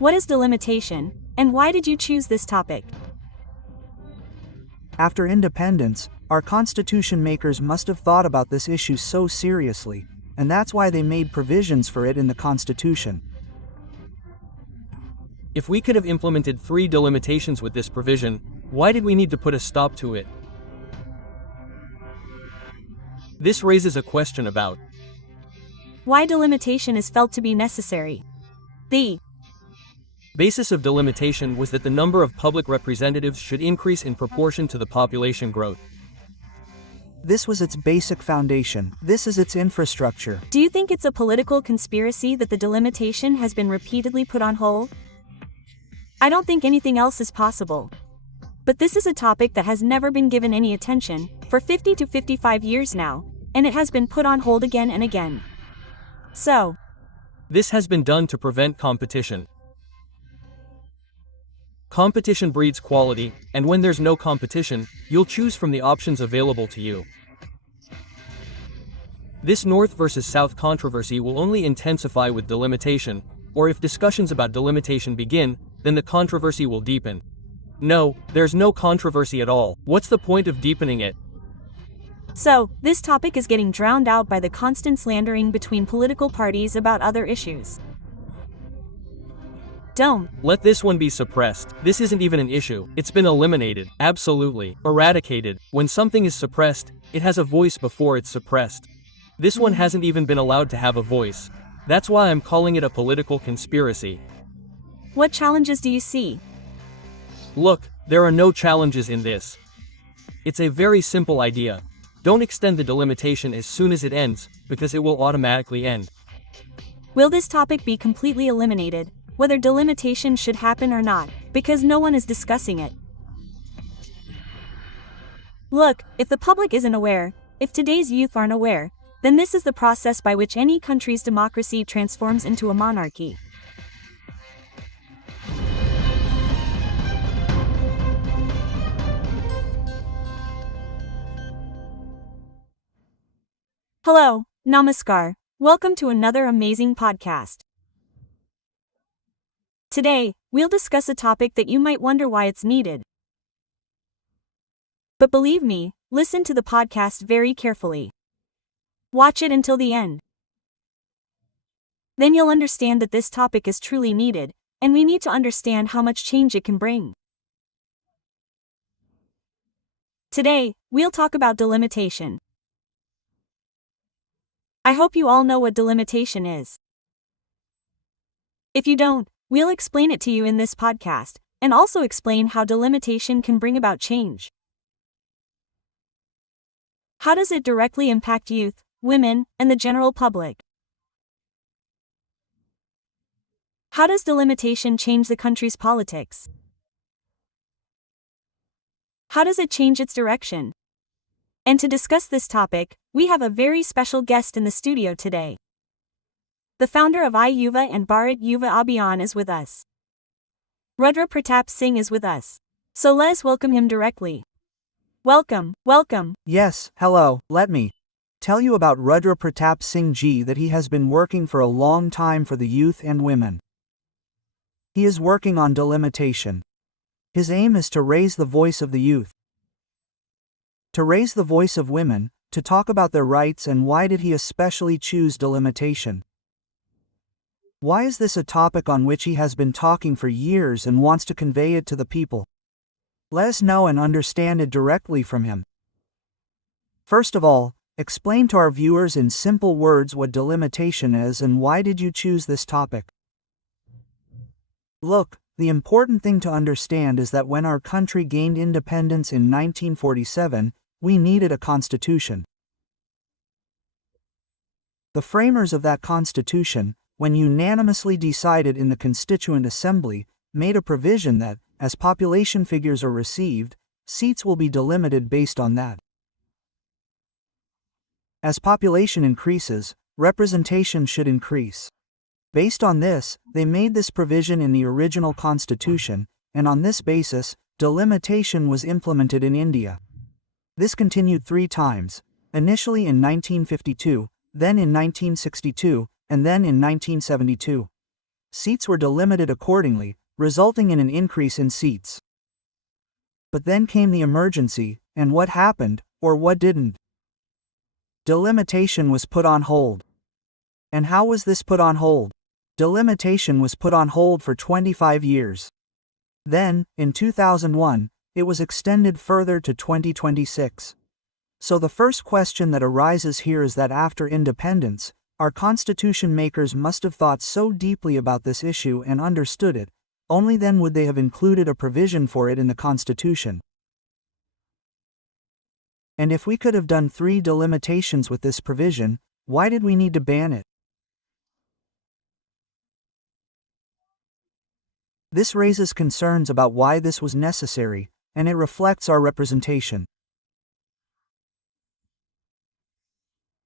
What is delimitation, and why did you choose this topic? After independence, our constitution makers must have thought about this issue so seriously, and that's why they made provisions for it in the Constitution. If we could have implemented 3 delimitations with this provision, why did we need to put a stop to it? This raises a question about why delimitation is felt to be necessary. The basis of delimitation was that the number of public representatives should increase in proportion to the population growth. This was its basic foundation. This is its infrastructure. Do you think it's a political conspiracy that the delimitation has been repeatedly put on hold? I don't think anything else is possible. But this is a topic that has never been given any attention for 50 to 55 years now, and it has been put on hold again and again. So, this has been done to prevent competition. Competition breeds quality, and when there's no competition, you'll choose from the options available to you. This North versus South controversy will only intensify with delimitation, or if discussions about delimitation begin, then the controversy will deepen. No, there's no controversy at all. What's the point of deepening it? So, this topic is getting drowned out by the constant slandering between political parties about other issues. Don't let this one be suppressed. This isn't even an issue. It's been eliminated. Absolutely. Eradicated. When something is suppressed, it has a voice before it's suppressed. This one hasn't even been allowed to have a voice. That's why I'm calling it a political conspiracy. What challenges do you see? Look, there are no challenges in this. It's a very simple idea. Don't extend the delimitation as soon as it ends, because it will automatically end. Will this topic be completely eliminated, whether delimitation should happen or not, because no one is discussing it? Look, if the public isn't aware, if today's youth aren't aware, then this is the process by which any country's democracy transforms into a monarchy. Hello, namaskar. Welcome to another amazing podcast. Today, we'll discuss a topic that you might wonder why it's needed. But believe me, listen to the podcast very carefully. Watch it until the end. Then you'll understand that this topic is truly needed, and we need to understand how much change it can bring. Today, we'll talk about delimitation. I hope you all know what delimitation is. If you don't, we'll explain it to you in this podcast, and also explain how delimitation can bring about change. How does it directly impact youth, women, and the general public? How does delimitation change the country's politics? How does it change its direction? And to discuss this topic, we have a very special guest in the studio today. The founder of IYuva and Bharat Yuva Abhiyan is with us. Rudra Pratap Singh is with us. So let's welcome him directly. Welcome. Yes, hello, let me tell you about Rudra Pratap Singh ji that he has been working for a long time for the youth and women. He is working on delimitation. His aim is to raise the voice of the youth, to raise the voice of women, to talk about their rights. And why did he especially choose delimitation? Why is this a topic on which he has been talking for years and wants to convey it to the people? Let us know and understand it directly from him. First of all, explain to our viewers in simple words what delimitation is and why did you choose this topic? Look, the important thing to understand is that when our country gained independence in 1947, we needed a constitution. The framers of that constitution, when unanimously decided in the Constituent Assembly, made a provision that, as population figures are received, seats will be delimited based on that. As population increases, representation should increase. Based on this, they made this provision in the original constitution, and on this basis, delimitation was implemented in India. This continued 3 times, initially in 1952, then in 1962, and then in 1972. Seats were delimited accordingly, resulting in an increase in seats. But then came the emergency, and what happened, or what didn't? Delimitation was put on hold. And how was this put on hold? Delimitation was put on hold for 25 years. Then, in 2001, it was extended further to 2026. So the first question that arises here is that after independence, our constitution makers must have thought so deeply about this issue and understood it, only then would they have included a provision for it in the Constitution. And if we could have done 3 delimitations with this provision, why did we need to ban it? This raises concerns about why this was necessary, and it reflects our representation.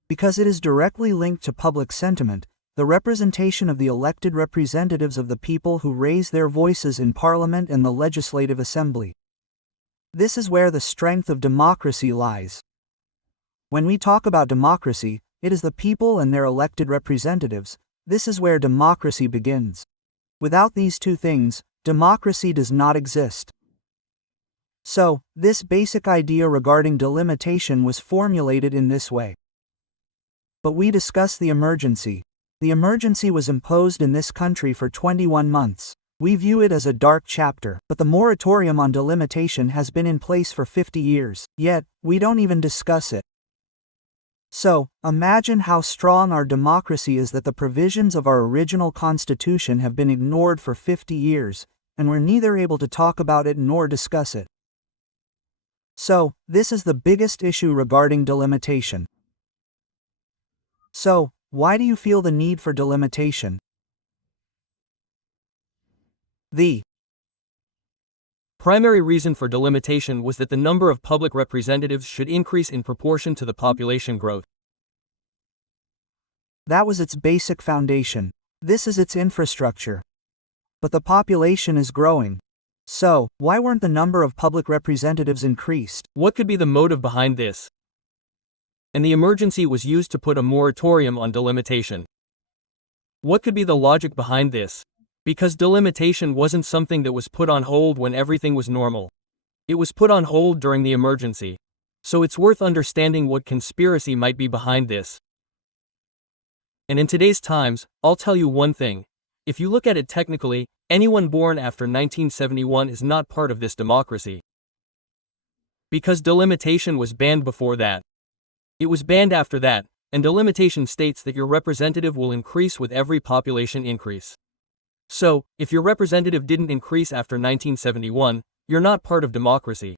Because it is directly linked to public sentiment, the representation of the elected representatives of the people who raise their voices in Parliament and the Legislative Assembly. This is where the strength of democracy lies. When we talk about democracy, it is the people and their elected representatives. This is where democracy begins. Without these two things, democracy does not exist. So, this basic idea regarding delimitation was formulated in this way. But we discuss the emergency. The emergency was imposed in this country for 21 months. We view it as a dark chapter, but the moratorium on delimitation has been in place for 50 years, yet, we don't even discuss it. So, imagine how strong our democracy is that the provisions of our original constitution have been ignored for 50 years, and we're neither able to talk about it nor discuss it. So, this is the biggest issue regarding delimitation. So, why do you feel the need for delimitation? The primary reason for delimitation was that the number of public representatives should increase in proportion to the population growth. That was its basic foundation. This is its infrastructure. But the population is growing. So, why weren't the number of public representatives increased? What could be the motive behind this? And the emergency was used to put a moratorium on delimitation. What could be the logic behind this? Because delimitation wasn't something that was put on hold when everything was normal. It was put on hold during the emergency. So it's worth understanding what conspiracy might be behind this. And in today's times, I'll tell you one thing. If you look at it technically, anyone born after 1971 is not part of this democracy. Because delimitation was banned before that. It was banned after that, and delimitation states that your representative will increase with every population increase. So, if your representative didn't increase after 1971, you're not part of democracy.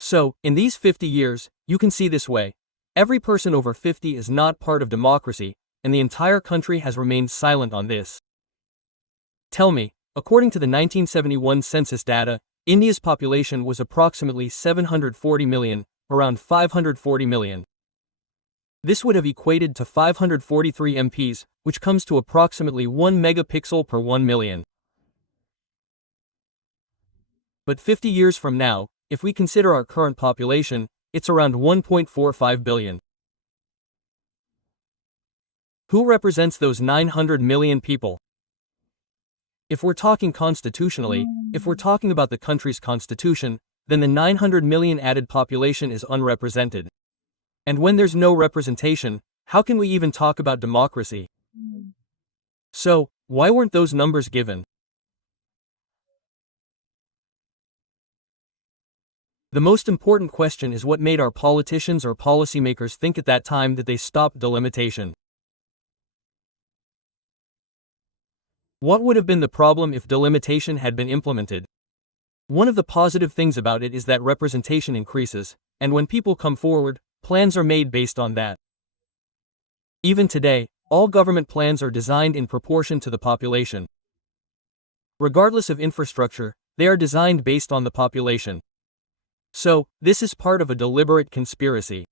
So, in these 50 years, you can see this way. Every person over 50 is not part of democracy, and the entire country has remained silent on this. Tell me, according to the 1971 census data, India's population was approximately 740 million, around 540 million. This would have equated to 543 MPs, which comes to approximately 1 megapixel per 1 million. But 50 years from now, if we consider our current population, it's around 1.45 billion. Who represents those 900 million people? If we're talking constitutionally, if we're talking about the country's constitution, then the 900 million added population is unrepresented. And when there's no representation, how can we even talk about democracy? So, why weren't those numbers given? The most important question is what made our politicians or policymakers think at that time that they stopped delimitation. What would have been the problem if delimitation had been implemented? One of the positive things about it is that representation increases, and when people come forward, plans are made based on that. Even today, all government plans are designed in proportion to the population. Regardless of infrastructure, they are designed based on the population. So, this is part of a deliberate conspiracy.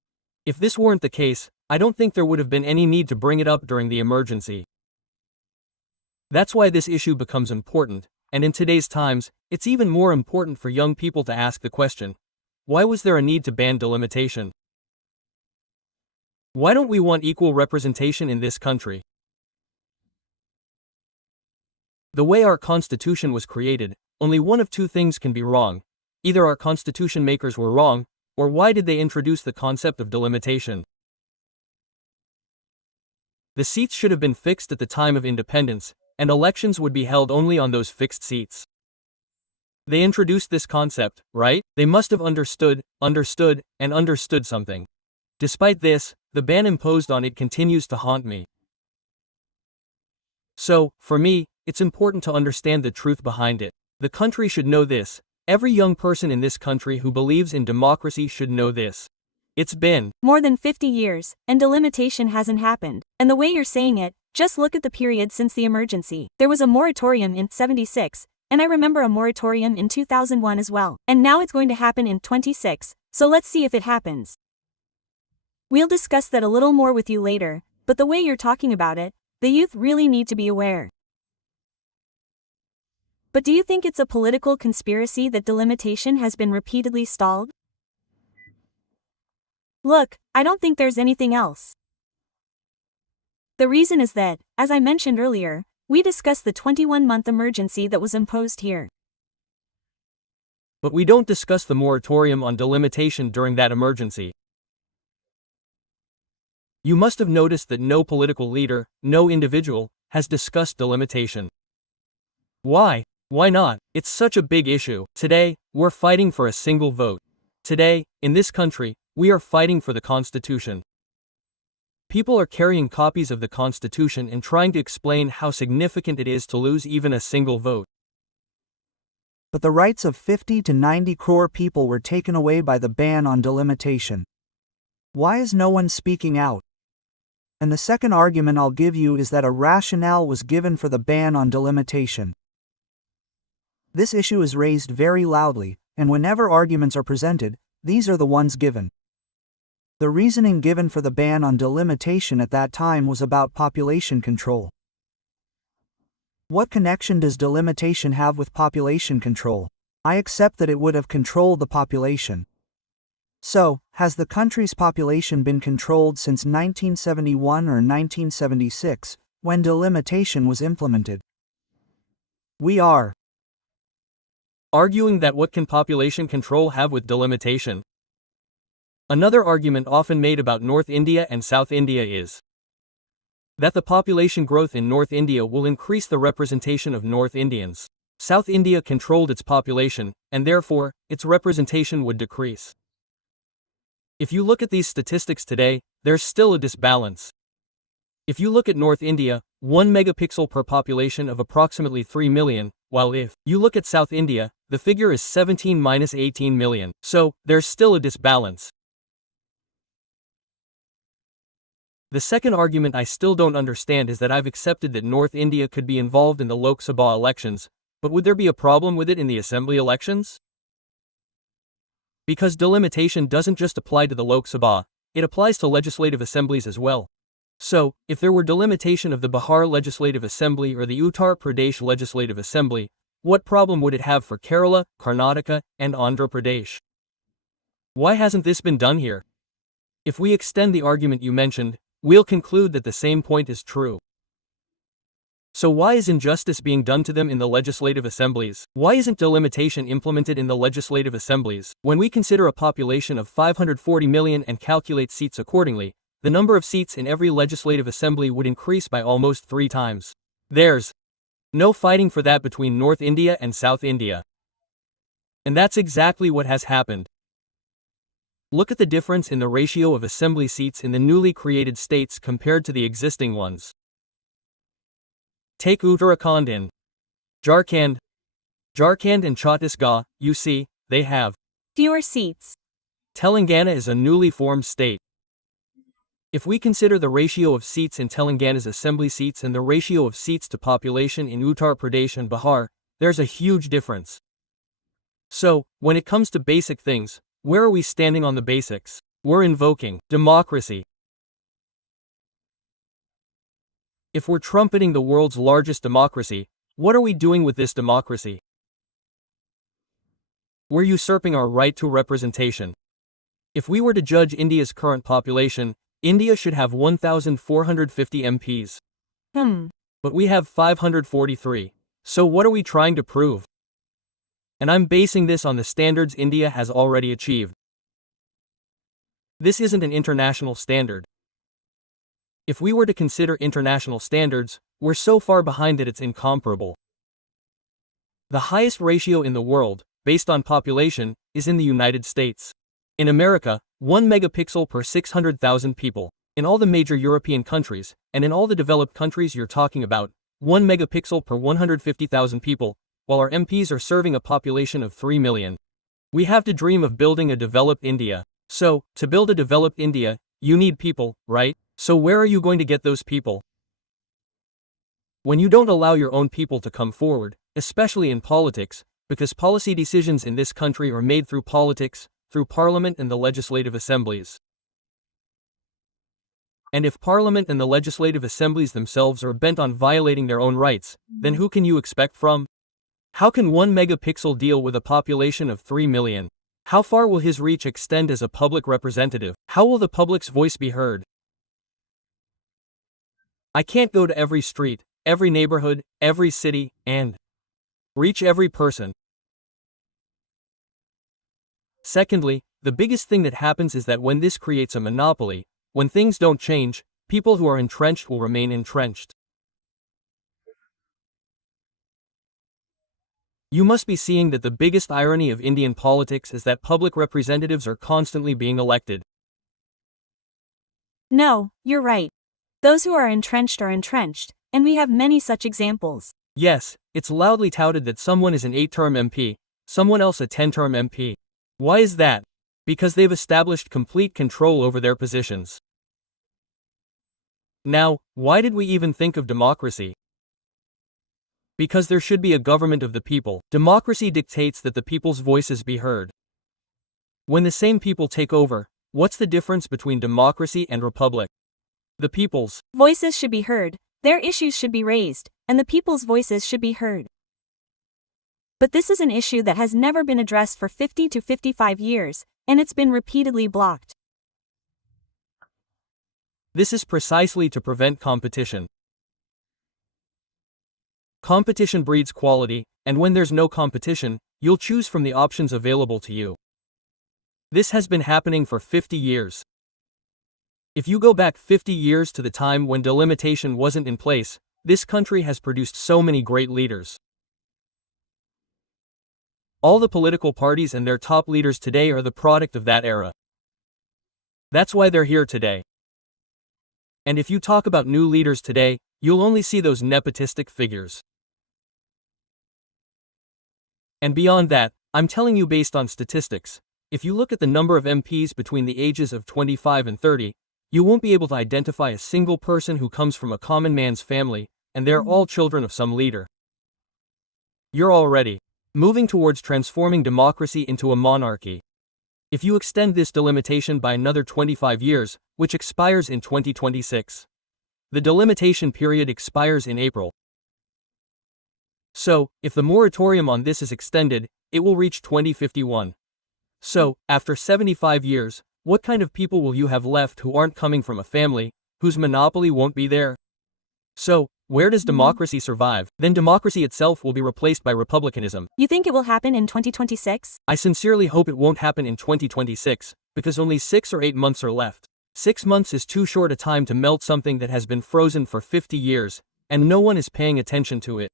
If this weren't the case, I don't think there would have been any need to bring it up during the emergency. That's why this issue becomes important, and in today's times, it's even more important for young people to ask the question, why was there a need to ban delimitation? Why don't we want equal representation in this country? The way our constitution was created, only one of two things can be wrong. Either our constitution makers were wrong, or why did they introduce the concept of delimitation? The seats should have been fixed at the time of independence, and elections would be held only on those fixed seats. They introduced this concept, right? They must have understood something. Despite this, the ban imposed on it continues to haunt me. So, for me, it's important to understand the truth behind it. The country should know this. Every young person in this country who believes in democracy should know this. It's been more than 50 years, and delimitation hasn't happened. And the way you're saying it, just look at the period since the emergency. There was a moratorium in '76, and I remember a moratorium in 2001 as well. And now it's going to happen in '26, so let's see if it happens. We'll discuss that a little more with you later, but the way you're talking about it, the youth really need to be aware. But do you think it's a political conspiracy that delimitation has been repeatedly stalled? Look, I don't think there's anything else. The reason is that, as I mentioned earlier, we discussed the 21-month emergency that was imposed here. But we don't discuss the moratorium on delimitation during that emergency. You must have noticed that no political leader, no individual, has discussed delimitation. Why? Why not? It's such a big issue. Today, we're fighting for a single vote. Today, in this country, we are fighting for the Constitution. People are carrying copies of the Constitution and trying to explain how significant it is to lose even a single vote. But the rights of 50 to 90 crore people were taken away by the ban on delimitation. Why is no one speaking out? And the second argument I'll give you is that a rationale was given for the ban on delimitation. This issue is raised very loudly, and whenever arguments are presented, these are the ones given. The reasoning given for the ban on delimitation at that time was about population control. What connection does delimitation have with population control? I accept that it would have controlled the population. So, has the country's population been controlled since 1971 or 1976, when delimitation was implemented? We are arguing that what can population control have with delimitation? Another argument often made about North India and South India is that the population growth in North India will increase the representation of North Indians. South India controlled its population, and therefore, its representation would decrease. If you look at these statistics today, there's still a disbalance. If you look at North India, 1 megapixel per population of approximately 3 million, while if you look at South India, the figure is 17-18 million. So, there's still a disbalance. The second argument I still don't understand is that I've accepted that North India could be involved in the Lok Sabha elections, but would there be a problem with it in the assembly elections? Because delimitation doesn't just apply to the Lok Sabha, it applies to legislative assemblies as well. So, if there were delimitation of the Bihar Legislative Assembly or the Uttar Pradesh Legislative Assembly, what problem would it have for Kerala, Karnataka, and Andhra Pradesh? Why hasn't this been done here? If we extend the argument you mentioned, we'll conclude that the same point is true. So why is injustice being done to them in the legislative assemblies? Why isn't delimitation implemented in the legislative assemblies? When we consider a population of 540 million and calculate seats accordingly, the number of seats in every legislative assembly would increase by almost 3 times. There's no fighting for that between North India and South India. And that's exactly what has happened. Look at the difference in the ratio of assembly seats in the newly created states compared to the existing ones. Take Uttarakhand and Jharkhand and Chhattisgarh, you see, they have fewer seats. Telangana is a newly formed state. If we consider the ratio of seats in Telangana's assembly seats and the ratio of seats to population in Uttar Pradesh and Bihar, there's a huge difference. So, when it comes to basic things, where are we standing on the basics? We're invoking democracy. If we're trumpeting the world's largest democracy, what are we doing with this democracy? We're usurping our right to representation. If we were to judge India's current population, India should have 1,450 MPs. But we have 543. So what are we trying to prove? And I'm basing this on the standards India has already achieved. This isn't an international standard. If we were to consider international standards, we're so far behind that it's incomparable. The highest ratio in the world, based on population, is in the United States. In America, 1 megapixel per 600,000 people. In all the major European countries, and in all the developed countries you're talking about, 1 megapixel per 150,000 people, while our MPs are serving a population of 3 million. We have to dream of building a developed India. So, to build a developed India, you need people, right? So where are you going to get those people? When you don't allow your own people to come forward, especially in politics, because policy decisions in this country are made through politics, through Parliament and the legislative assemblies. And if Parliament and the legislative assemblies themselves are bent on violating their own rights, then who can you expect from? How can 1 megapixel deal with a population of 3 million? How far will his reach extend as a public representative? How will the public's voice be heard? I can't go to every street, every neighborhood, every city, and reach every person. Secondly, the biggest thing that happens is that when this creates a monopoly, when things don't change, people who are entrenched will remain entrenched. You must be seeing that the biggest irony of Indian politics is that public representatives are constantly being elected. No, you're right. Those who are entrenched, and we have many such examples. Yes, it's loudly touted that someone is an 8-term MP, someone else a 10-term MP. Why is that? Because they've established complete control over their positions. Now, why did we even think of democracy? Because there should be a government of the people. Democracy dictates that the people's voices be heard. When the same people take over, what's the difference between democracy and republic? The people's voices should be heard, their issues should be raised, and the people's voices should be heard. But this is an issue that has never been addressed for 50 to 55 years, and it's been repeatedly blocked. This is precisely to prevent competition. Competition breeds quality, and when there's no competition, you'll choose from the options available to you. This has been happening for 50 years. If you go back 50 years to the time when delimitation wasn't in place, this country has produced so many great leaders. All the political parties and their top leaders today are the product of that era. That's why they're here today. And if you talk about new leaders today, you'll only see those nepotistic figures. And beyond that, I'm telling you based on statistics, if you look at the number of MPs between the ages of 25 and 30, you won't be able to identify a single person who comes from a common man's family, and they're all children of some leader. You're already moving towards transforming democracy into a monarchy. If you extend this delimitation by another 25 years, which expires in 2026. The delimitation period expires in April. So, if the moratorium on this is extended, it will reach 2051. So, after 75 years, what kind of people will you have left who aren't coming from a family, whose monopoly won't be there? So, where does democracy survive? Then democracy itself will be replaced by republicanism. You think it will happen in 2026? I sincerely hope it won't happen in 2026, because only 6 or 8 months are left. 6 months is too short a time to melt something that has been frozen for 50 years, and no one is paying attention to it.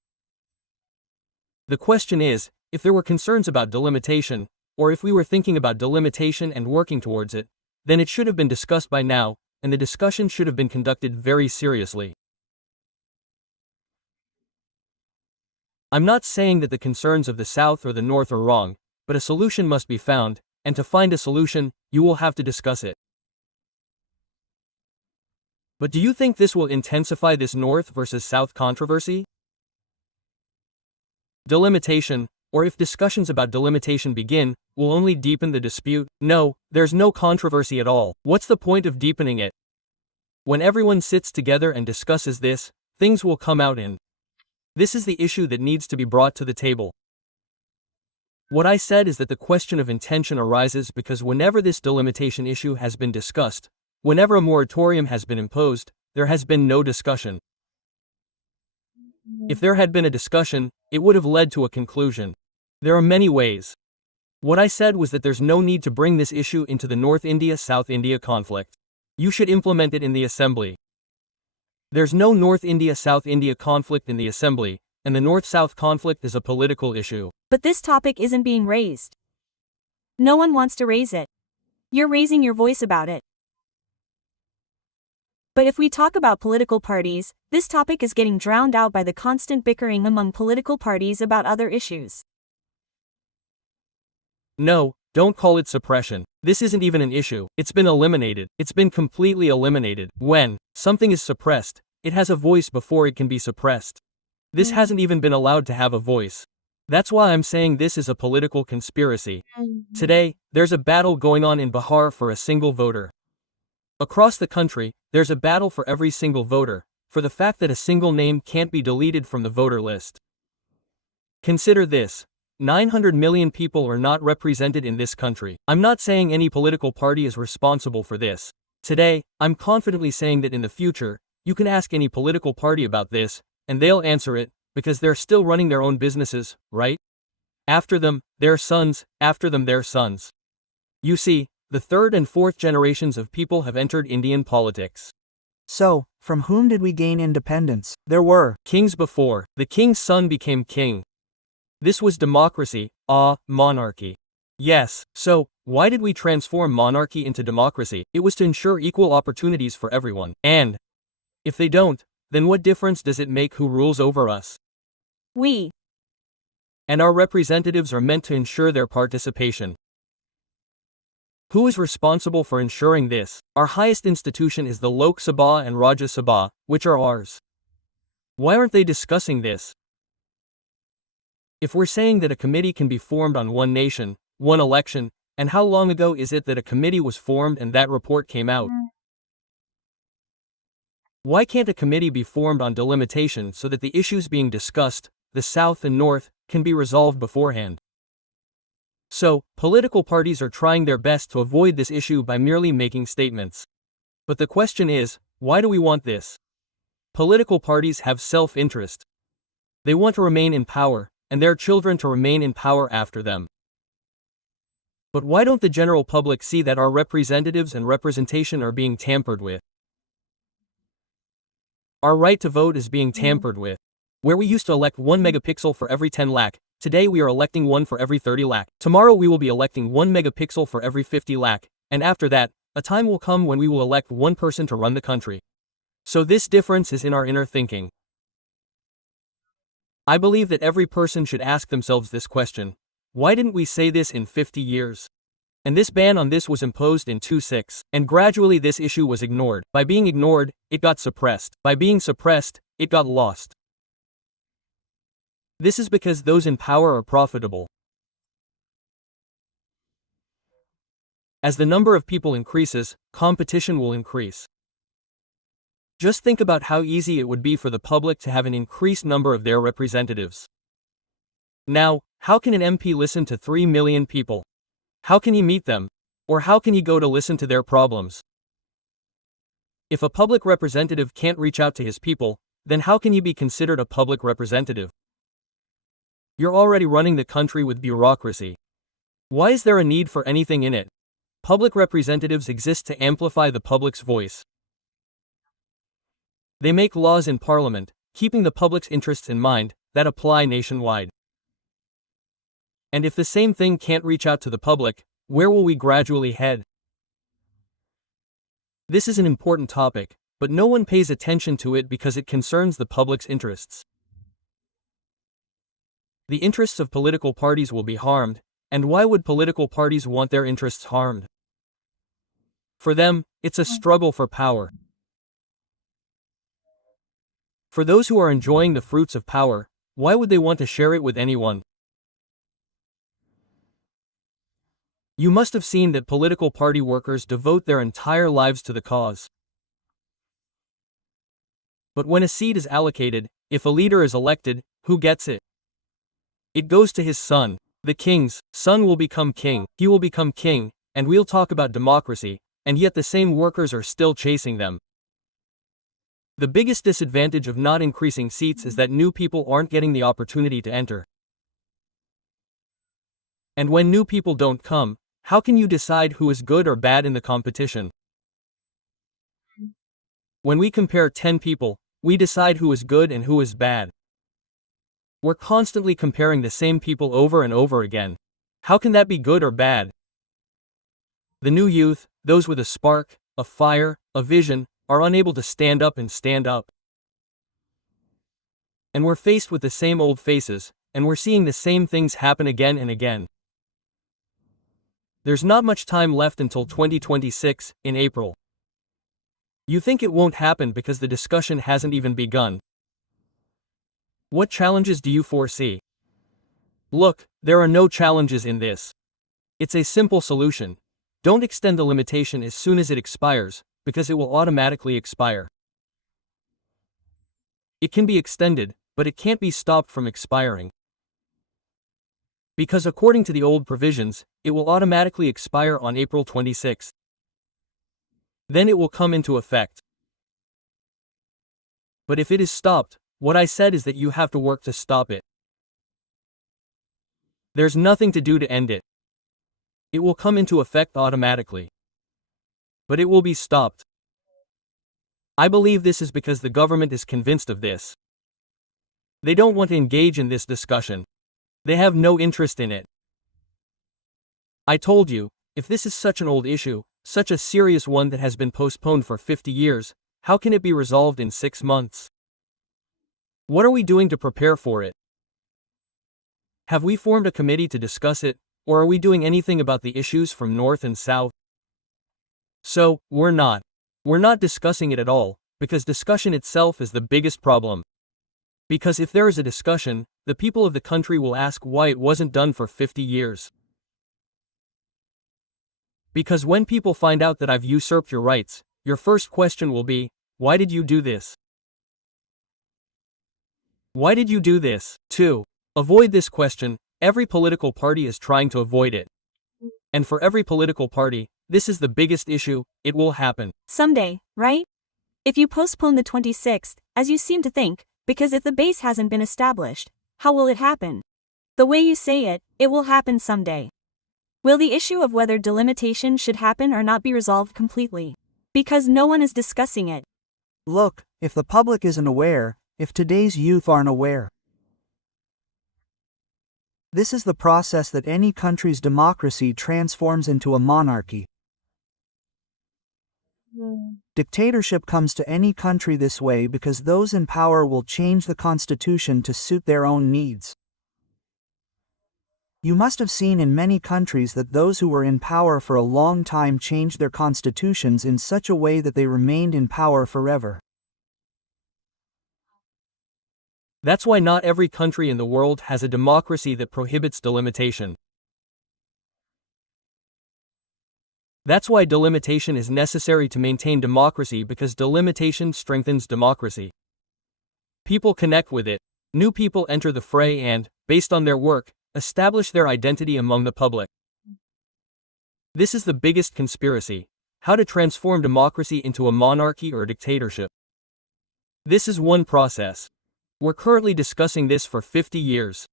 The question is, if there were concerns about delimitation, or if we were thinking about delimitation and working towards it, then it should have been discussed by now, and the discussion should have been conducted very seriously. I'm not saying that the concerns of the South or the North are wrong, but a solution must be found, and to find a solution, you will have to discuss it. But do you think this will intensify this North versus South controversy? Delimitation, or if discussions about delimitation begin, will only deepen the dispute. No, there's no controversy at all. What's the point of deepening it? When everyone sits together and discusses this, things will come out in. This is the issue that needs to be brought to the table. What I said is that the question of intention arises because whenever this delimitation issue has been discussed, whenever a moratorium has been imposed, there has been no discussion. If there had been a discussion, it would have led to a conclusion. There are many ways. What I said was that there's no need to bring this issue into the North India-South India conflict. You should implement it in the Assembly. There's no North India-South India conflict in the Assembly, and the North-South conflict is a political issue. But this topic isn't being raised. No one wants to raise it. You're raising your voice about it. But if we talk about political parties, this topic is getting drowned out by the constant bickering among political parties about other issues. No, don't call it suppression. This isn't even an issue. It's been eliminated. It's been completely eliminated. When something is suppressed, it has a voice before it can be suppressed. This hasn't even been allowed to have a voice. That's why I'm saying this is a political conspiracy. Today, there's a battle going on in Bihar for a single voter. Across the country, there's a battle for every single voter, for the fact that a single name can't be deleted from the voter list. Consider this. 900 million people are not represented in this country. I'm not saying any political party is responsible for this. Today, I'm confidently saying that in the future, you can ask any political party about this, and they'll answer it, because they're still running their own businesses, right? After them, their sons, after them their sons. You see, the third and fourth generations of people have entered Indian politics. So, from whom did we gain independence? There were kings before. The king's son became king. This was democracy, monarchy. Yes, so, why did we transform monarchy into democracy? It was to ensure equal opportunities for everyone. And if they don't, then what difference does it make who rules over us? We. And our representatives are meant to ensure their participation. Who is responsible for ensuring this? Our highest institution is the Lok Sabha and Rajya Sabha, which are ours. Why aren't they discussing this? If we're saying that a committee can be formed on one nation, one election, and how long ago is it that a committee was formed and that report came out? Why can't a committee be formed on delimitation so that the issues being discussed, the South and North, can be resolved beforehand? So, political parties are trying their best to avoid this issue by merely making statements. But the question is, why do we want this? Political parties have self-interest. They want to remain in power, and their children to remain in power after them. But why don't the general public see that our representatives and representation are being tampered with? Our right to vote is being tampered with. Where we used to elect 1 megapixel for every 10 lakh, today we are electing 1 for every 30 lakh. Tomorrow we will be electing 1 megapixel for every 50 lakh, and after that, a time will come when we will elect one person to run the country. So this difference is in our inner thinking. I believe that every person should ask themselves this question. Why didn't we say this in 50 years? And this ban on this was imposed in 2006, and gradually this issue was ignored. By being ignored, it got suppressed. By being suppressed, it got lost. This is because those in power are profitable. As the number of people increases, competition will increase. Just think about how easy it would be for the public to have an increased number of their representatives. Now, how can an MP listen to 3 million people? How can he meet them? Or how can he go to listen to their problems? If a public representative can't reach out to his people, then how can he be considered a public representative? You're already running the country with bureaucracy. Why is there a need for anything in it? Public representatives exist to amplify the public's voice. They make laws in Parliament, keeping the public's interests in mind, that apply nationwide. And if the same thing can't reach out to the public, where will we gradually head? This is an important topic, but no one pays attention to it because it concerns the public's interests. The interests of political parties will be harmed, and why would political parties want their interests harmed? For them, it's a struggle for power. For those who are enjoying the fruits of power, why would they want to share it with anyone? You must have seen that political party workers devote their entire lives to the cause. But when a seat is allocated, if a leader is elected, who gets it? It goes to his son. The king's son will become king. He will become king, and we'll talk about democracy, and yet the same workers are still chasing them. The biggest disadvantage of not increasing seats is that new people aren't getting the opportunity to enter. And when new people don't come, how can you decide who is good or bad in the competition? When we compare 10 people, we decide who is good and who is bad. We're constantly comparing the same people over and over again. How can that be good or bad? The new youth, those with a spark, a fire, a vision, are unable to stand up and stand up. And we're faced with the same old faces, and we're seeing the same things happen again and again. There's not much time left until 2026, in April. You think it won't happen because the discussion hasn't even begun. What challenges do you foresee? Look, there are no challenges in this. It's a simple solution. Don't extend the limitation as soon as it expires, because it will automatically expire. It can be extended, but it can't be stopped from expiring. Because according to the old provisions, it will automatically expire on April 26. Then it will come into effect. But if it is stopped, what I said is that you have to work to stop it. There's nothing to do to end it. It will come into effect automatically. But it will be stopped. I believe this is because the government is convinced of this. They don't want to engage in this discussion. They have no interest in it. I told you, if this is such an old issue, such a serious one that has been postponed for 50 years, how can it be resolved in 6 months? What are we doing to prepare for it? Have we formed a committee to discuss it, or are we doing anything about the issues from north and south? So, we're not. We're not discussing it at all, because discussion itself is the biggest problem. Because if there is a discussion, the people of the country will ask why it wasn't done for 50 years. Because when people find out that I've usurped your rights, your first question will be, why did you do this? Why did you do this? To avoid this question, every political party is trying to avoid it. And for every political party, this is the biggest issue. It will happen someday, right? If you postpone the 26th, as you seem to think, because if the base hasn't been established, how will it happen? The way you say it, it will happen someday. Will the issue of whether delimitation should happen or not be resolved completely? Because no one is discussing it. Look, if the public isn't aware, if today's youth aren't aware. This is the process that any country's democracy transforms into a monarchy. Dictatorship comes to any country this way because those in power will change the constitution to suit their own needs. You must have seen in many countries that those who were in power for a long time changed their constitutions in such a way that they remained in power forever. That's why not every country in the world has a democracy that prohibits delimitation. That's why delimitation is necessary to maintain democracy, because delimitation strengthens democracy. People connect with it. New people enter the fray and, based on their work, establish their identity among the public. This is the biggest conspiracy: how to transform democracy into a monarchy or a dictatorship. This is one process. We're currently discussing this for 50 years.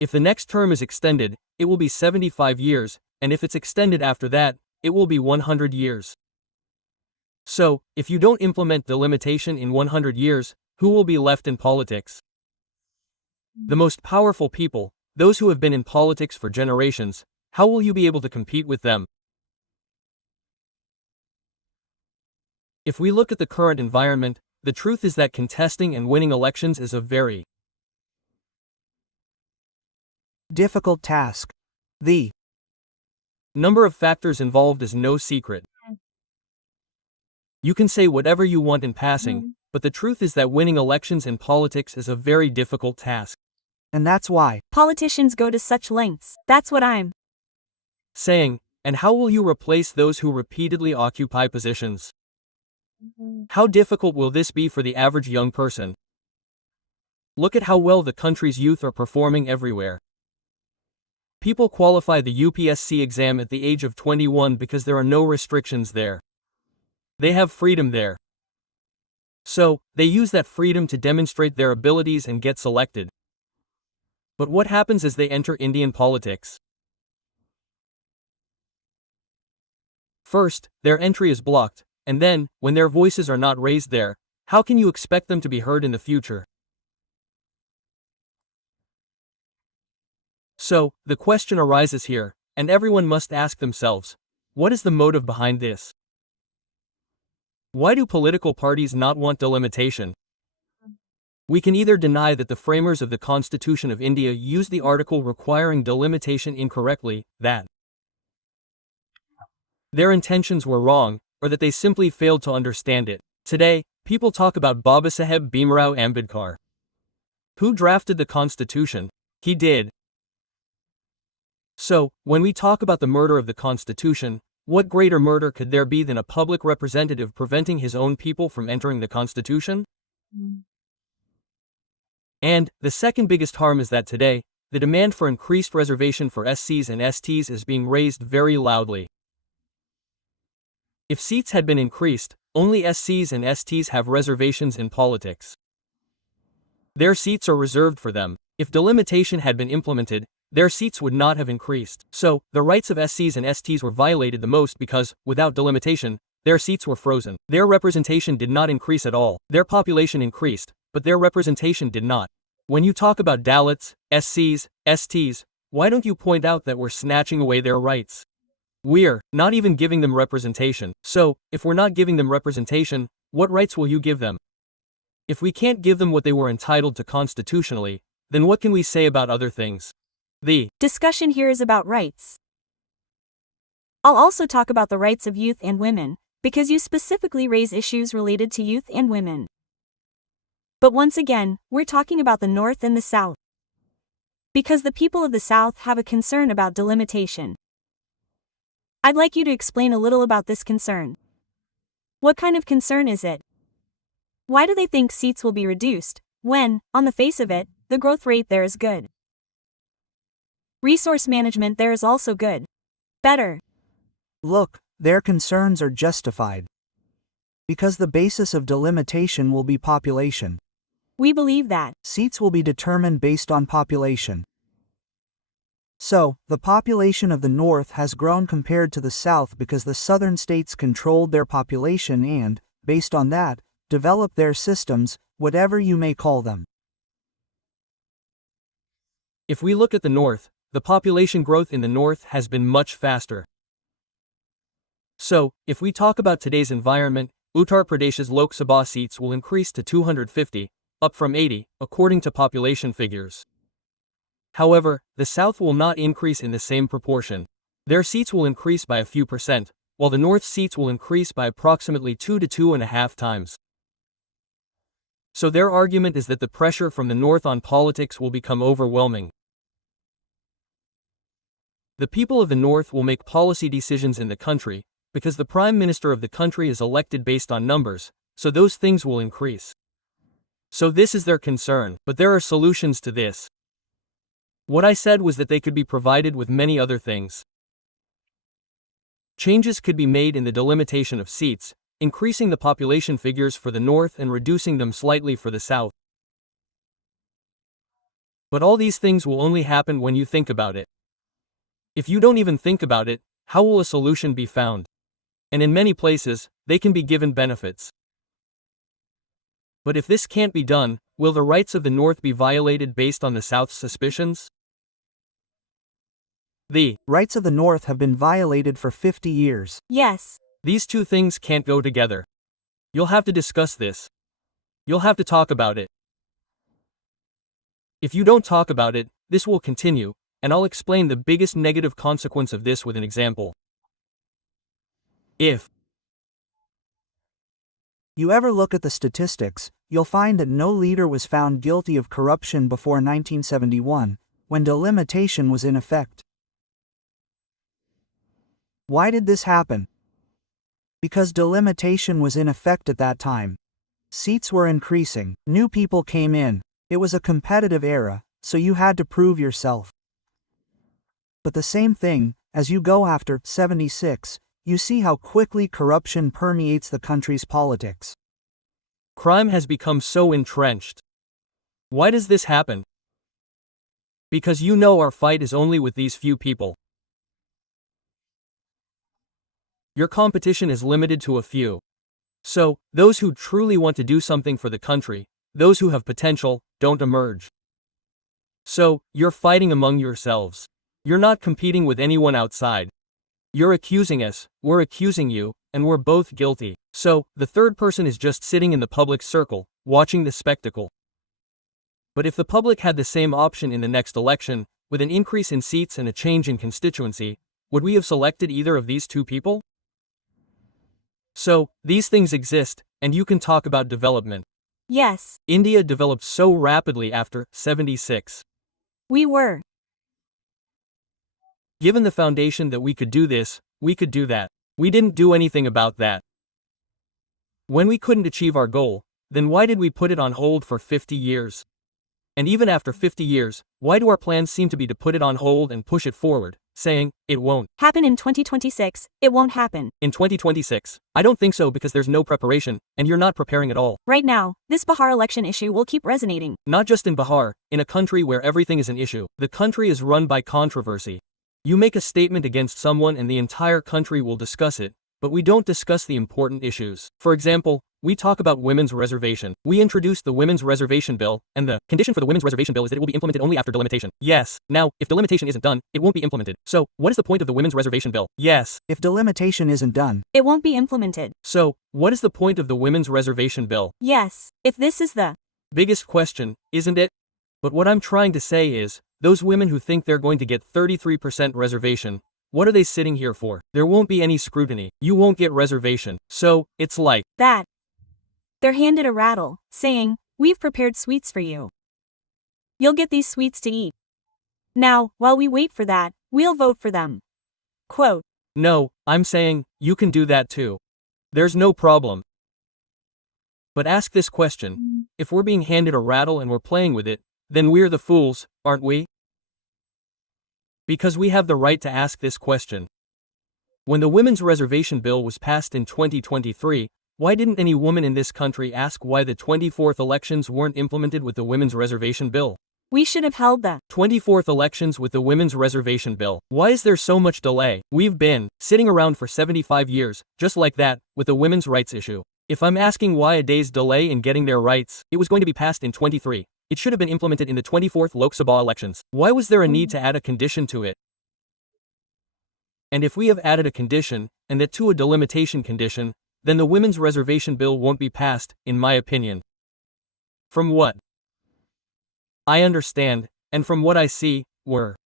If the next term is extended, it will be 75 years, and if it's extended after that, it will be 100 years. So, if you don't implement delimitation in 100 years, who will be left in politics? The most powerful people, those who have been in politics for generations. How will you be able to compete with them? If we look at the current environment, the truth is that contesting and winning elections is a very difficult task. The number of factors involved is no secret. You can say whatever you want in passing, but the truth is that winning elections in politics is a very difficult task. And that's why politicians go to such lengths. That's what I'm saying. And how will you replace those who repeatedly occupy positions? How difficult will this be for the average young person? Look at how well the country's youth are performing everywhere. People qualify the UPSC exam at the age of 21 because there are no restrictions there. They have freedom there. So, they use that freedom to demonstrate their abilities and get selected. But what happens as they enter Indian politics? First, their entry is blocked, and then, when their voices are not raised there, how can you expect them to be heard in the future? So, the question arises here, and everyone must ask themselves, what is the motive behind this? Why do political parties not want delimitation? We can either deny that the framers of the Constitution of India used the article requiring delimitation incorrectly, that their intentions were wrong, or that they simply failed to understand it. Today, people talk about Babasaheb Bhimrao Ambedkar. Who drafted the Constitution? He did. So, when we talk about the murder of the Constitution, what greater murder could there be than a public representative preventing his own people from entering the Constitution? And, the second biggest harm is that today, the demand for increased reservation for SCs and STs is being raised very loudly. If seats had been increased, only SCs and STs have reservations in politics. Their seats are reserved for them. If delimitation had been implemented, their seats would not have increased. So, the rights of SCs and STs were violated the most because, without delimitation, their seats were frozen. Their representation did not increase at all. Their population increased, but their representation did not. When you talk about Dalits, SCs, STs, why don't you point out that we're snatching away their rights? We're not even giving them representation. So, if we're not giving them representation, what rights will you give them? If we can't give them what they were entitled to constitutionally, then what can we say about other things? The discussion here is about rights. I'll also talk about the rights of youth and women, because you specifically raise issues related to youth and women. But once again, we're talking about the North and the South. Because the people of the South have a concern about delimitation. I'd like you to explain a little about this concern. What kind of concern is it? Why do they think seats will be reduced, when, on the face of it, the growth rate there is good? Resource management there is also good. Better. Look, their concerns are justified. Because the basis of delimitation will be population. We believe that. Seats will be determined based on population. So, the population of the North has grown compared to the South because the southern states controlled their population and, based on that, developed their systems, whatever you may call them. If we look at the North, the population growth in the North has been much faster. So, if we talk about today's environment, Uttar Pradesh's Lok Sabha seats will increase to 250, up from 80, according to population figures. However, the South will not increase in the same proportion. Their seats will increase by a few percent, while the North's seats will increase by approximately 2 to 2.5 times. So their argument is that the pressure from the North on politics will become overwhelming. The people of the North will make policy decisions in the country, because the Prime Minister of the country is elected based on numbers, so those things will increase. So this is their concern, but there are solutions to this. What I said was that they could be provided with many other things. Changes could be made in the delimitation of seats, increasing the population figures for the North and reducing them slightly for the South. But all these things will only happen when you think about it. If you don't even think about it, how will a solution be found? And in many places, they can be given benefits. But if this can't be done, will the rights of the North be violated based on the South's suspicions? The rights of the North have been violated for 50 years. Yes. These two things can't go together. You'll have to discuss this. You'll have to talk about it. If you don't talk about it, this will continue, and I'll explain the biggest negative consequence of this with an example. If you ever look at the statistics, you'll find that no leader was found guilty of corruption before 1971, when delimitation was in effect. Why did this happen? Because delimitation was in effect at that time. Seats were increasing, new people came in, it was a competitive era, so you had to prove yourself. But the same thing, as you go after 76, you see how quickly corruption permeates the country's politics. Crime has become so entrenched. Why does this happen? Because you know our fight is only with these few people. Your competition is limited to a few. So, those who truly want to do something for the country, those who have potential, don't emerge. So, you're fighting among yourselves. You're not competing with anyone outside. You're accusing us, we're accusing you, and we're both guilty. So, the third person is just sitting in the public circle, watching the spectacle. But if the public had the same option in the next election, with an increase in seats and a change in constituency, would we have selected either of these two people? So, these things exist, and you can talk about development. Yes. India developed so rapidly after 76. We were. Given the foundation that we could do this, we could do that. We didn't do anything about that. When we couldn't achieve our goal, then why did we put it on hold for 50 years? And even after 50 years, why do our plans seem to be to put it on hold and push it forward, saying, it won't happen in 2026, it won't happen. In 2026? I don't think so because there's no preparation, and you're not preparing at all. Right now, this Bihar election issue will keep resonating. Not just in Bihar, in a country where everything is an issue. The country is run by controversy. You make a statement against someone and the entire country will discuss it, but we don't discuss the important issues. For example, we talk about women's reservation. We introduced the Women's Reservation Bill, and the condition for the Women's Reservation Bill is that it will be implemented only after delimitation. Yes. Now, if delimitation isn't done, it won't be implemented. So, what is the point of the Women's Reservation Bill? Yes. If delimitation isn't done, it won't be implemented. So, what is the point of the Women's Reservation Bill? Yes. If this is the biggest question, isn't it? But what I'm trying to say is, those women who think they're going to get 33% reservation, what are they sitting here for? There won't be any scrutiny. You won't get reservation. So, it's like that. They're handed a rattle, saying, we've prepared sweets for you. You'll get these sweets to eat. Now, while we wait for that, we'll vote for them. Quote. No, I'm saying, you can do that too. There's no problem. But ask this question. If we're being handed a rattle and we're playing with it, then we're the fools, aren't we? Because we have the right to ask this question. When the Women's Reservation Bill was passed in 2023, why didn't any woman in this country ask why the 24th elections weren't implemented with the Women's Reservation Bill? We should have held the 24th elections with the Women's Reservation Bill. Why is there so much delay? We've been sitting around for 75 years, just like that, with the women's rights issue. If I'm asking why a day's delay in getting their rights, it was going to be passed in 23. It should have been implemented in the 24th Lok Sabha elections. Why was there a need to add a condition to it? And if we have added a condition, and that to a delimitation condition, then the Women's Reservation Bill won't be passed, in my opinion. From what I understand, and from what I see, we're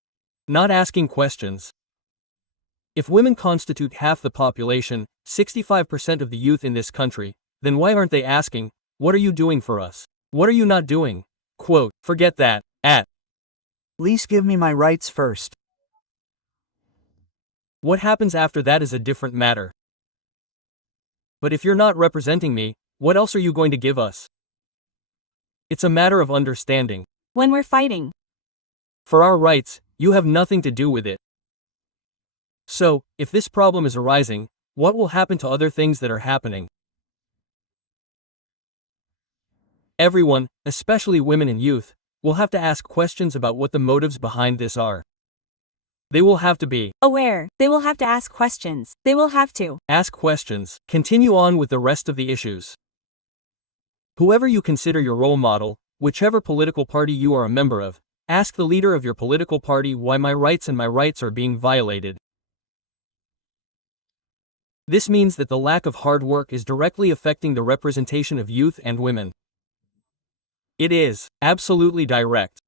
not asking questions. If women constitute half the population, 65% of the youth in this country, then why aren't they asking, what are you doing for us? What are you not doing? Quote, forget that, at least give me my rights first. What happens after that is a different matter. But if you're not representing me, what else are you going to give us? It's a matter of understanding. When we're fighting for our rights, you have nothing to do with it. So, if this problem is arising, what will happen to other things that are happening? Everyone, especially women and youth, will have to ask questions about what the motives behind this are. They will have to be aware. They will have to ask questions. They will have to ask questions. Continue on with the rest of the issues. Whoever you consider your role model, whichever political party you are a member of, ask the leader of your political party why my rights and my rights are being violated. This means that the lack of hard work is directly affecting the representation of youth and women. It is absolutely direct.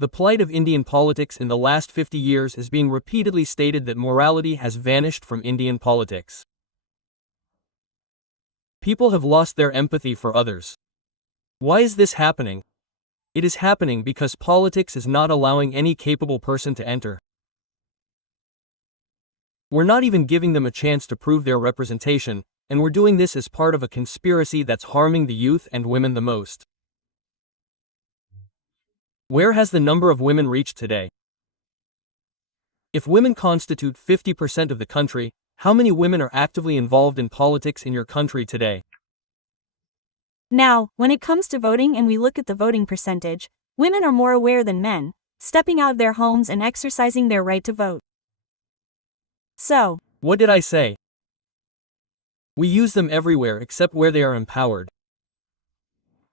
The plight of Indian politics in the last 50 years is being repeatedly stated that morality has vanished from Indian politics. People have lost their empathy for others. Why is this happening? It is happening because politics is not allowing any capable person to enter. We're not even giving them a chance to prove their representation, and we're doing this as part of a conspiracy that's harming the youth and women the most. Where has the number of women reached today? If women constitute 50% of the country, how many women are actively involved in politics in your country today? Now, when it comes to voting and we look at the voting percentage, women are more aware than men, stepping out of their homes and exercising their right to vote. So, What did I say? We use them everywhere except where they are empowered.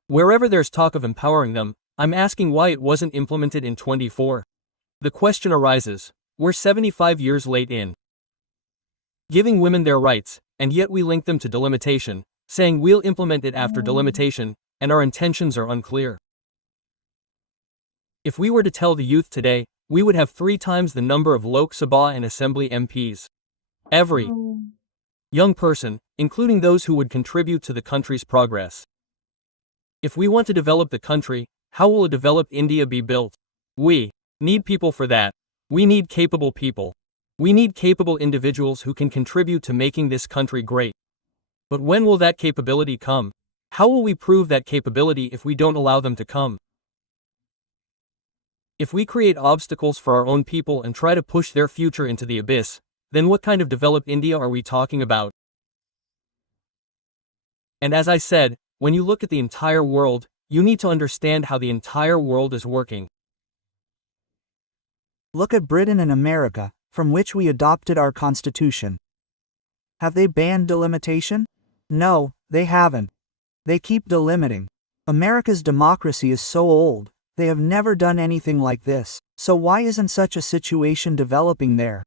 Wherever there's talk of empowering them, I'm asking why it wasn't implemented in 24. The question arises, we're 75 years late in giving women their rights, and yet we link them to delimitation, saying we'll implement it after delimitation, and our intentions are unclear. If we were to tell the youth today, we would have 3 times the number of Lok Sabha and Assembly MPs. Every young person, including those who would contribute to the country's progress. If we want to develop the country, how will a developed India be built? We need people for that. We need capable people. We need capable individuals who can contribute to making this country great. But when will that capability come? How will we prove that capability if we don't allow them to come? If we create obstacles for our own people and try to push their future into the abyss, then what kind of developed India are we talking about? And as I said, when you look at the entire world, you need to understand how the entire world is working. Look at Britain and America, from which we adopted our constitution. Have they banned delimitation? No, they haven't. They keep delimiting. America's democracy is so old, they have never done anything like this, so why isn't such a situation developing there?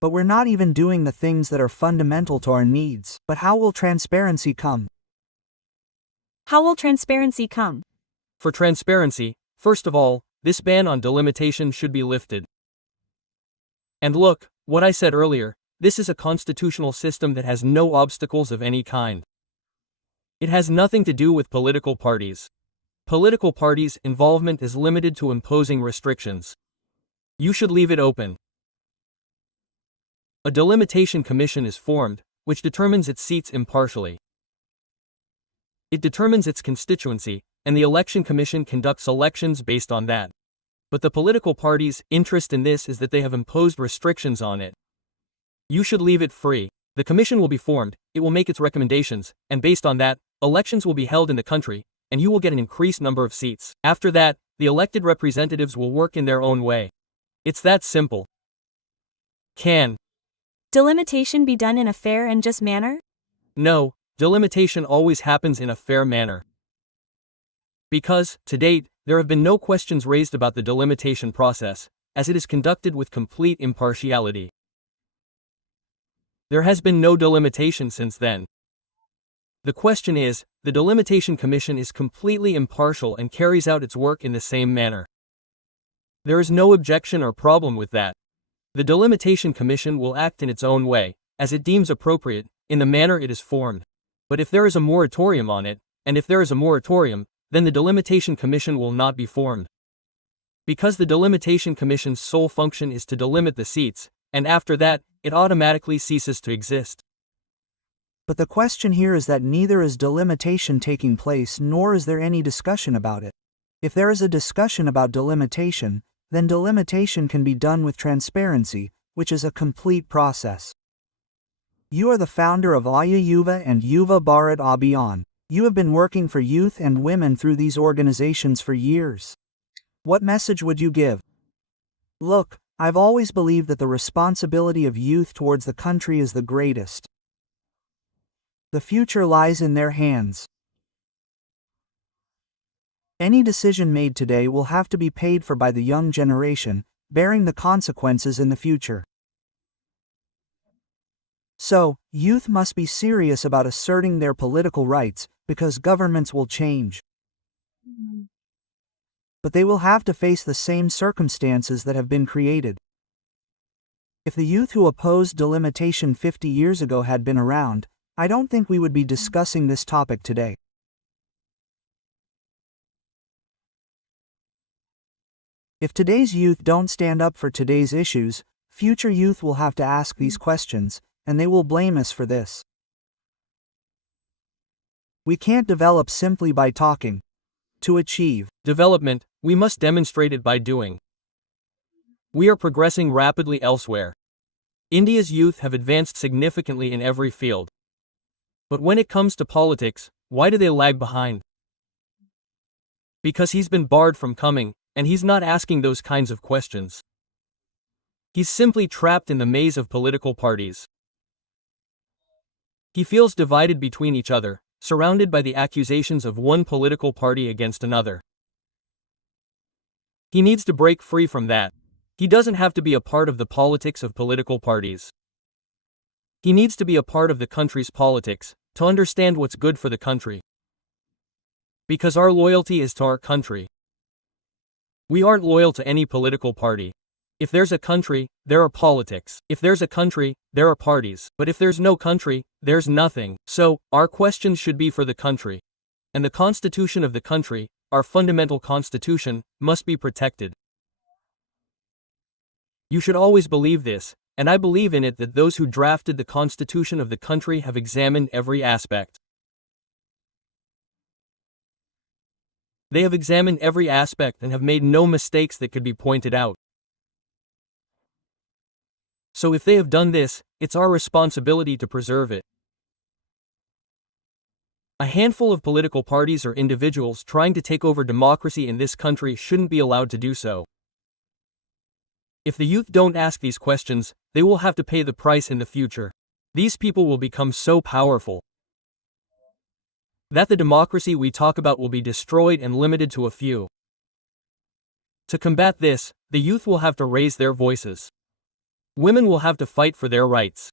But we're not even doing the things that are fundamental to our needs. But how will transparency come? how will transparency come? For transparency, first of all, this ban on delimitation should be lifted. And look, what I said earlier, this is a constitutional system that has no obstacles of any kind. It has nothing to do with political parties. Political parties' involvement is limited to imposing restrictions. You should leave it open. A delimitation commission is formed, which determines its seats impartially. It determines its constituency, and the election commission conducts elections based on that. But the political parties' interest in this is that they have imposed restrictions on it. You should leave it free. The commission will be formed, it will make its recommendations, and based on that, elections will be held in the country, and you will get an increased number of seats. After that, the elected representatives will work in their own way. It's that simple. Can Delimitation be done in a fair and just manner? No, delimitation always happens in a fair manner. Because, to date, there have been no questions raised about the delimitation process, as it is conducted with complete impartiality. There has been no delimitation since then. The question is, the Delimitation Commission is completely impartial and carries out its work in the same manner. There is no objection or problem with that. The Delimitation Commission will act in its own way, as it deems appropriate, in the manner it is formed. But if there is a moratorium on it, and if there is a moratorium, then the Delimitation Commission will not be formed. Because the Delimitation Commission's sole function is to delimit the seats, and after that, it automatically ceases to exist. But the question here is that neither is delimitation taking place nor is there any discussion about it. If there is a discussion about delimitation, then delimitation can be done with transparency, which is a complete process. You are the founder of IYuva and Yuva Bharat Abhiyan. You have been working for youth and women through these organizations for years. What message would you give? Look, I've always believed that the responsibility of youth towards the country is the greatest. The future lies in their hands. Any decision made today will have to be paid for by the young generation, bearing the consequences in the future. So, youth must be serious about asserting their political rights, because governments will change. But they will have to face the same circumstances that have been created. If the youth who opposed delimitation 50 years ago had been around, I don't think we would be discussing this topic today. If today's youth don't stand up for today's issues, future youth will have to ask these questions, and they will blame us for this. We can't develop simply by talking. To achieve development, we must demonstrate it by doing. We are progressing rapidly elsewhere. India's youth have advanced significantly in every field. But when it comes to politics, Why do they lag behind? Because he's been barred from coming, and he's not asking those kinds of questions. He's simply trapped in the maze of political parties. He feels divided between each other, surrounded by the accusations of one political party against another. He needs to break free from that. He doesn't have to be a part of the politics of political parties. He needs to be a part of the country's politics, to understand what's good for the country. Because our loyalty is to our country. We aren't loyal to any political party. If there's a country, there are politics. If there's a country, there are parties. But if there's no country, there's nothing. So, our questions should be for the country. And the constitution of the country, our fundamental constitution, must be protected. You should always believe this, and I believe in it that those who drafted the constitution of the country have examined every aspect. They have examined every aspect and have made no mistakes that could be pointed out. So if they have done this, it's our responsibility to preserve it. A handful of political parties or individuals trying to take over democracy in this country shouldn't be allowed to do so. If the youth don't ask these questions, they will have to pay the price in the future. These people will become so powerful that the democracy we talk about will be destroyed and limited to a few. To combat this, the youth will have to raise their voices. Women will have to fight for their rights.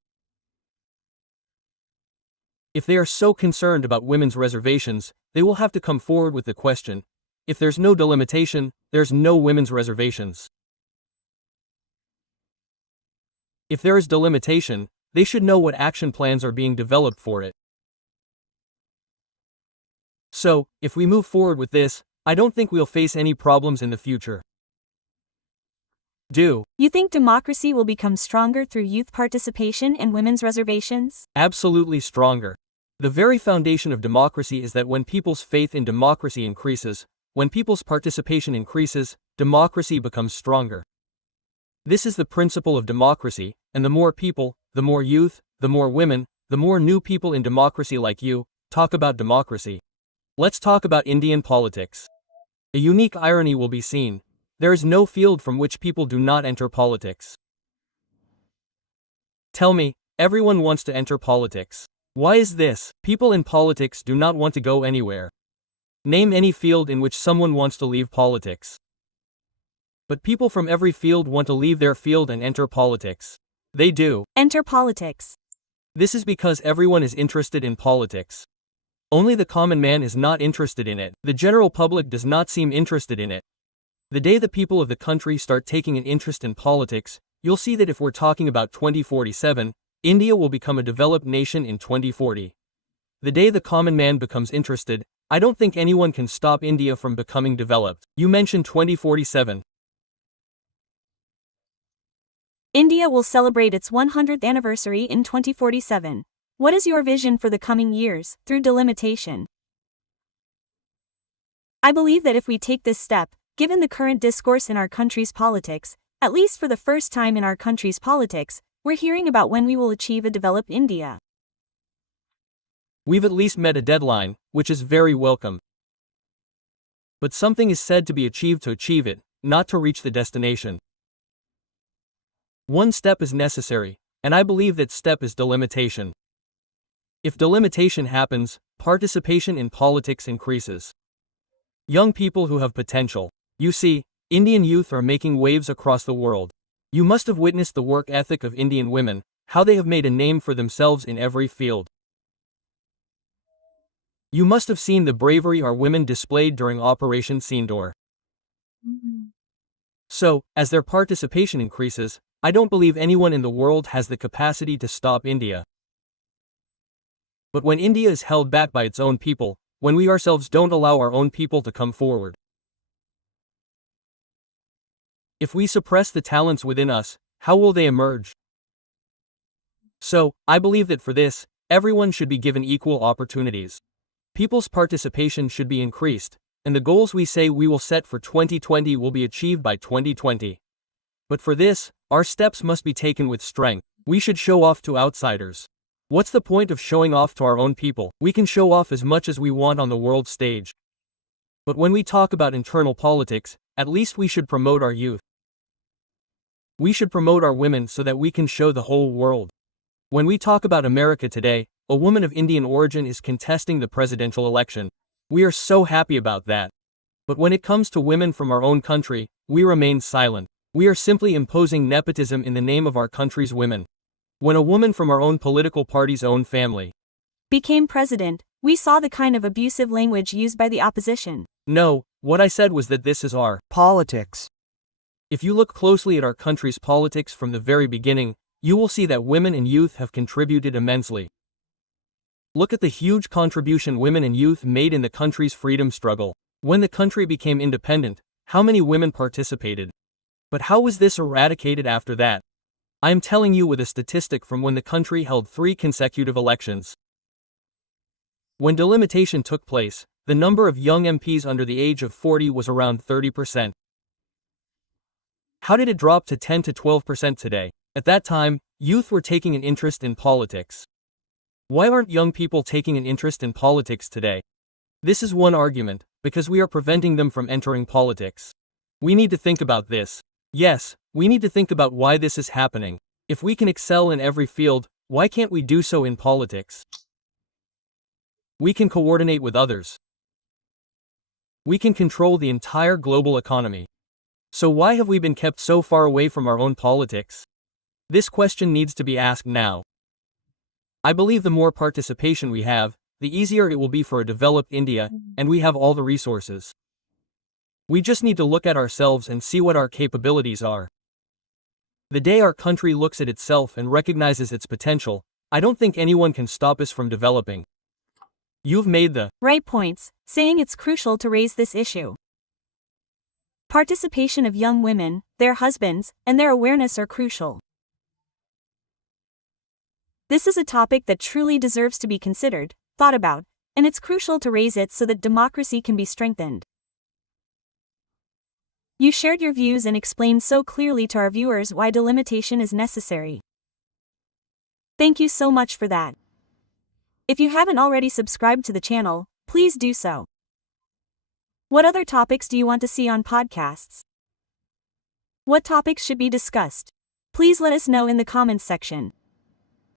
If they are so concerned about women's reservations, they will have to come forward with the question, if there's no delimitation, there's no women's reservations. If there is delimitation, they should know what action plans are being developed for it. So, if we move forward with this, I don't think we'll face any problems in the future. You think democracy will become stronger through youth participation and women's reservations? Absolutely stronger. The very foundation of democracy is that when people's faith in democracy increases, when people's participation increases, democracy becomes stronger. This is the principle of democracy, and the more people, the more youth, the more women, the more new people in democracy like you, talk about democracy. Let's talk about Indian politics. A unique irony will be seen. There is no field from which people do not enter politics. Tell me, everyone wants to enter politics. Why is this? People in politics do not want to go anywhere. Name any field in which someone wants to leave politics. But people from every field want to leave their field and enter politics. They do. Enter politics. This is because everyone is interested in politics. Only the common man is not interested in it. The general public does not seem interested in it. The day the people of the country start taking an interest in politics, you'll see that if we're talking about 2047, India will become a developed nation in 2040. The day the common man becomes interested, I don't think anyone can stop India from becoming developed. You mentioned 2047. India will celebrate its 100th anniversary in 2047. What is your vision for the coming years, through delimitation? I believe that if we take this step, given the current discourse in our country's politics, at least for the first time in our country's politics, we're hearing about when we will achieve a developed India. We've at least met a deadline, which is very welcome. But something is said to be achieved to achieve it, not to reach the destination. One step is necessary, and I believe that step is delimitation. If delimitation happens, participation in politics increases. Young people who have potential. You see, Indian youth are making waves across the world. You must have witnessed the work ethic of Indian women, how they have made a name for themselves in every field. You must have seen the bravery our women displayed during Operation Sindoor. So, as their participation increases, I don't believe anyone in the world has the capacity to stop India. But when India is held back by its own people, when we ourselves don't allow our own people to come forward, if we suppress the talents within us, how will they emerge? So, I believe that for this, everyone should be given equal opportunities. People's participation should be increased, and the goals we say we will set for 2020 will be achieved by 2020. But for this, our steps must be taken with strength. We should show off to outsiders. What's the point of showing off to our own people? We can show off as much as we want on the world stage. But when we talk about internal politics, at least we should promote our youth. We should promote our women so that we can show the whole world. When we talk about America today, a woman of Indian origin is contesting the presidential election. We are so happy about that. But when it comes to women from our own country, we remain silent. We are simply imposing nepotism in the name of our country's women. When a woman from our own political party's own family became president, we saw the kind of abusive language used by the opposition. No, what I said was that this is our politics. If you look closely at our country's politics from the very beginning, you will see that women and youth have contributed immensely. Look at the huge contribution women and youth made in the country's freedom struggle. When the country became independent, how many women participated? But how was this eradicated after that? I am telling you with a statistic from when the country held 3 consecutive elections. When delimitation took place, the number of young MPs under the age of 40 was around 30%. How did it drop to 10 to 12% today? At that time, youth were taking an interest in politics. Why aren't young people taking an interest in politics today? This is one argument, because we are preventing them from entering politics. We need to think about this. Yes, we need to think about why this is happening. If we can excel in every field, why can't we do so in politics? We can coordinate with others. We can control the entire global economy. So why have we been kept so far away from our own politics? This question needs to be asked now. I believe the more participation we have, the easier it will be for a developed India, and we have all the resources. We just need to look at ourselves and see what our capabilities are. The day our country looks at itself and recognizes its potential, I don't think anyone can stop us from developing. You've made the right points, saying it's crucial to raise this issue. Participation of young women, their husbands, and their awareness are crucial. This is a topic that truly deserves to be considered, thought about, and it's crucial to raise it so that democracy can be strengthened. You shared your views and explained so clearly to our viewers why delimitation is necessary. Thank you so much for that. If you haven't already subscribed to the channel, please do so. What other topics do you want to see on podcasts? What topics should be discussed? Please let us know in the comments section.